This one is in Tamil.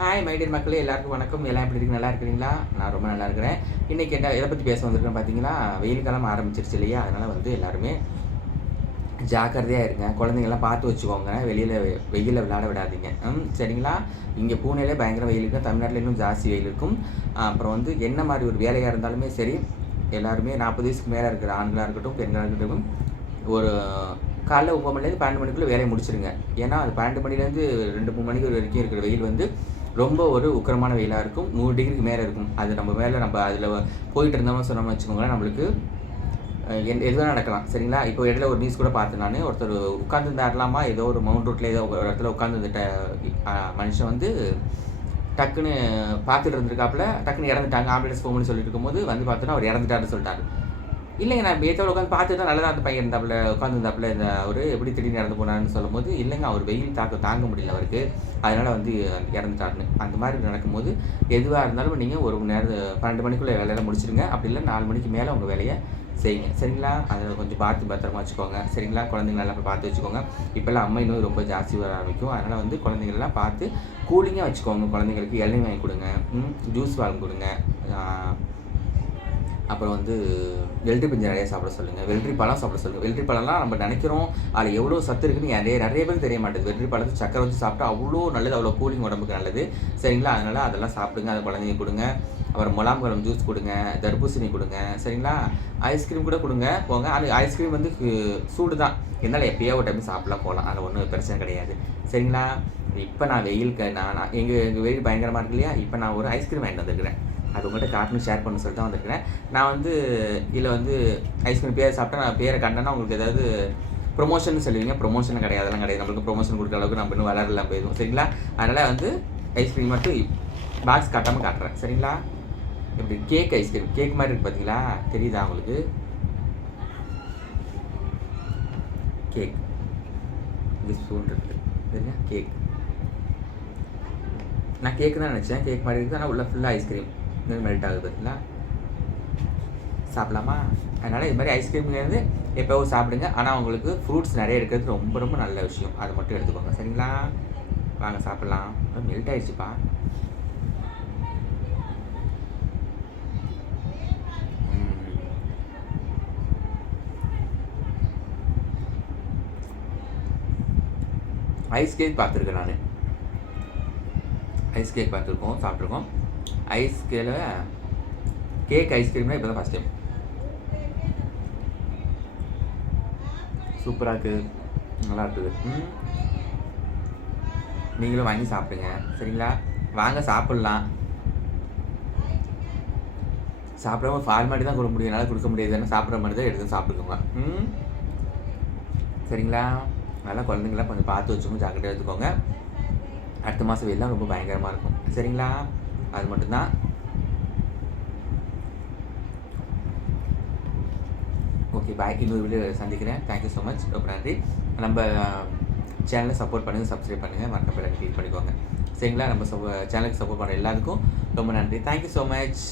ஹாய் மைடியர் மக்களே எல்லாருக்கும் வணக்கம். எல்லாம் எப்படி இருக்கு? நல்லா இருக்கிறீங்களா? நான் ரொம்ப நல்லா இருக்கிறேன். இன்றைக்கி என்ன எதை பற்றி பேச வந்திருக்கேன் பார்த்தீங்கன்னா வெயில் காலம் ஆரம்பிச்சிருச்சு இல்லையா? அதனால் வந்து எல்லாருமே ஜாக்கிரதையாக இருங்க. குழந்தைங்கள்லாம் பார்த்து வச்சுக்கோங்க. வெளியில் வெயிலில் விளையாட விடாதீங்க. ம் சரிங்களா? இங்கே பூனேலே பயங்கர வெயில் இருக்கும். தமிழ்நாட்டில் இன்னும் ஜாஸ்தி வெயில் இருக்கும். அப்புறம் வந்து என்ன மாதிரி ஒரு வேலையாக இருந்தாலுமே சரி எல்லாருமே நாற்பது வயசுக்கு மேலே இருக்கிற ஆண்களாக இருக்கட்டும் பெண்களாக இருக்கட்டும் ஒரு காலைல ஒம்பது மணிலேருந்து பன்னெண்டு மணிக்குள்ளே வேலையை முடிச்சிருங்க. ஏன்னா அது பன்னெண்டு மணிலேருந்து ரெண்டு மூணு மணிக்கு வரைக்கும் இருக்கிற வெயில் வந்து ரொம்ப ஒரு உக்கரமான வெயிலாக இருக்கும். நூறு டிகிரிக்கு மேலே இருக்கும். அது நம்ம மேலே நம்ம அதில் போயிட்டு இருந்தோம்னு சொன்னோம்னு வச்சுக்கோங்களேன் நம்மளுக்கு என் எந்த எதுவும் நடக்கலாம். சரிங்களா? இப்போ இடையில ஒரு நியூஸ் கூட பார்த்தேன் நான். ஒருத்தர் உட்காந்துருந்தாடலாமா ஏதோ ஒரு மவுண்ட் ரோட்டில் ஏதோ ஒரு இடத்துல உட்காந்துருந்துட்ட மனுஷன் வந்து டக்குன்னு பார்த்துட்டு இருந்திருக்காப்புல. டக்குன்னு இறந்துட்டாங்க. ஆம்புலன்ஸ் போகணும்னு சொல்லிட்டு இருக்கும்போது வந்து பார்த்தோன்னா அவர் இறந்துட்டாருன்னு சொல்லிட்டாரு. இல்லைங்க நான் ஏத்தோட உட்காந்து பார்த்து தான் நல்லதா அந்த பையன் இருந்தாப்புல உட்காந்துருந்தாப்புல இந்த அவர் எப்படி திடீர்னு இறந்து போனாருன்னு சொல்லும்போது இல்லைங்க அவர் வெயில் தாக்க தாங்க முடியல அவருக்கு. அதனால் வந்து இறந்துட்டாருன்னு. அந்த மாதிரி நடக்கும்போது எதுவாக இருந்தாலும் நீங்கள் ஒரு மணி நேரம் பன்னெண்டு மணிக்குள்ளே வேலையெல்லாம் முடிச்சிடுங்க அப்படி இல்லை நாலு மணிக்கு மேலே உங்கள் வேலையை செய்யுங்க. சரிங்களா? அதை கொஞ்சம் பார்த்து பத்திரமா வச்சுக்கோங்க. சரிங்களா? குழந்தைங்கள நல்லா பார்த்து வச்சுக்கோங்க. இப்போல்லாம் அம்மை நோய் ரொம்ப ஜாஸ்தி வர ஆரம்பிக்கும். அதனால் வந்து குழந்தைங்களெல்லாம் பார்த்து கூலிங்காக வச்சுக்கோங்க. குழந்தைங்களுக்கு இளநீர் வாங்கி கொடுங்க. ஜூஸ் வாங்கி கொடுங்க. அப்புறம் வந்து வெள்ளரி பிஞ்சு நிறைய சாப்பிட சொல்லுங்கள் வெள்ளரி பழம் சாப்பிட சொல்லுங்கள் வெள்ளரி பழம்லாம் நம்ம நினைக்கிறோம் அதில் எவ்வளோ சத்து இருக்குன்னு நிறைய நிறைய பேர் தெரிய மாட்டேது வெள்ளரி பழத்து சக்கரை வச்சு சாப்பிட்டா அவ்வளோ நல்லது அவ்வளோ கூலிங் உடம்புக்கு நல்லது. சரிங்களா? அதனால் அதெல்லாம் சாப்பிடுங்க அதை குழந்தைங்க கொடுங்க. அப்புறம் முலாம் பழம் ஜூஸ் கொடுங்க தர்பூசணி கொடுங்க சரிங்களா? ஐஸ்கிரீம் கூட கொடுங்க போங்க. அது ஐஸ்கிரீம் வந்து சூடு தான் இருந்தாலும் எப்பயோ ஒரு டைம் சாப்பிடலாம் போகலாம். அதில் ஒன்றும் பிரச்சனை கிடையாது. சரிங்களா? இப்போ நான் வெயிலுக்கு நான் நான் எங்கள் எங்கள் வெயில் பயங்கரமாக இருக்கு இல்லையா? இப்போ நான் ஒரு ஐஸ்கிரீம் வாங்கிட்டு வந்துருக்கிறேன். அது உங்கள்கிட்ட காட்டணும் ஷேர் பண்ண சொல்லிட்டு தான் வந்திருக்கிறேன். நான் வந்து இதில் வந்து ஐஸ்கிரீம் பேர் சாப்பிட்டா நான் பேரை கண்டேன்னா உங்களுக்கு ஏதாவது ப்ரொமோஷன் சொல்லுவீங்க. ப்ரொமோஷன் கிடையாது அதெல்லாம் கிடையாது. நம்மளுக்கு ப்ரொமோஷன் கொடுக்குற அளவுக்கு நம்ம இன்னும் வளரலாம் போயிடும் சரிங்களா? அதனால் வந்து ஐஸ்கிரீம் மட்டும் பாக்ஸ் காட்டாமல் காட்டுறேன். சரிங்களா? இப்படி கேக் ஐஸ்கிரீம் கேக் மாதிரி இருக்கு பார்த்தீங்களா தெரியுதா உங்களுக்கு? கேக் இது ஸ்பூன் இருக்குது. சரிங்களா? கேக் நான் கேக் தான் நினச்சேன். கேக் மாதிரி இருக்குது. ஆனால் உள்ள ஃபுல்லாக ஐஸ்கிரீம் இது மெல்ட் ஆகுது. பார்த்தீங்களா சாப்பிடலாமா? அதனால் இது மாதிரி ஐஸ்கிரீம்லேருந்து எப்போவோ சாப்பிடுங்க. ஆனால் உங்களுக்கு ஃப்ரூட்ஸ் நிறைய இருக்கிறது ரொம்ப ரொம்ப நல்ல விஷயம். அதை மட்டும் எடுத்துக்கோங்க. சரிங்களா? வாங்க சாப்பிட்லாம். மெல்ட் ஆயிடுச்சுப்பா. ஐஸ் கேக் பார்த்துருக்கேன் நான். ஐஸ் கேக் பார்த்துருக்கோம் சாப்பிட்ருக்கோம் ஐஸ் கேல கேக் ஐஸ்கிரீம்னா இப்போ தான் ஃபஸ்ட் டைம் சூப்பராக இருக்குது நல்லா இருக்குது. நீங்களும் வாங்கி சாப்பிடுங்க. சரிங்களா? வாங்க சாப்பிட்லாம். சாப்பிடாம ஃபார்மாட்டி தான் கொடுக்க முடியும். என்னால் கொடுக்க முடியாது. ஏன்னா சாப்பிட்ற மாதிரி தான் எடுத்து சாப்பிட்டுக்கோங்க. ம். சரிங்களா? நல்லா குழந்தைங்களாம் கொஞ்சம் பார்த்து வச்சுக்கோங்க. ஜாக்கிரதையாக எடுத்துக்கோங்க அடுத்த மாதம் வெயிலாம் ரொம்ப பயங்கரமாக இருக்கும். சரிங்களா? அது மட்டும்தான். ஓகே பாய் இன்னொரு வீடியோ சந்திக்கிறேன். தேங்க்யூ ஸோ மச் ரொம்ப நன்றி. நம்ம சேனலை சப்போர்ட் பண்ணுங்கள் சப்ஸ்கிரைப் பண்ணுங்கள் மறக்க பிறகு கிளிக் பண்ணிக்கோங்க. சரிங்களா? நம்ம சேனலுக்கு சப்போர்ட் பண்ண எல்லாருக்கும் ரொம்ப நன்றி. Thank you so much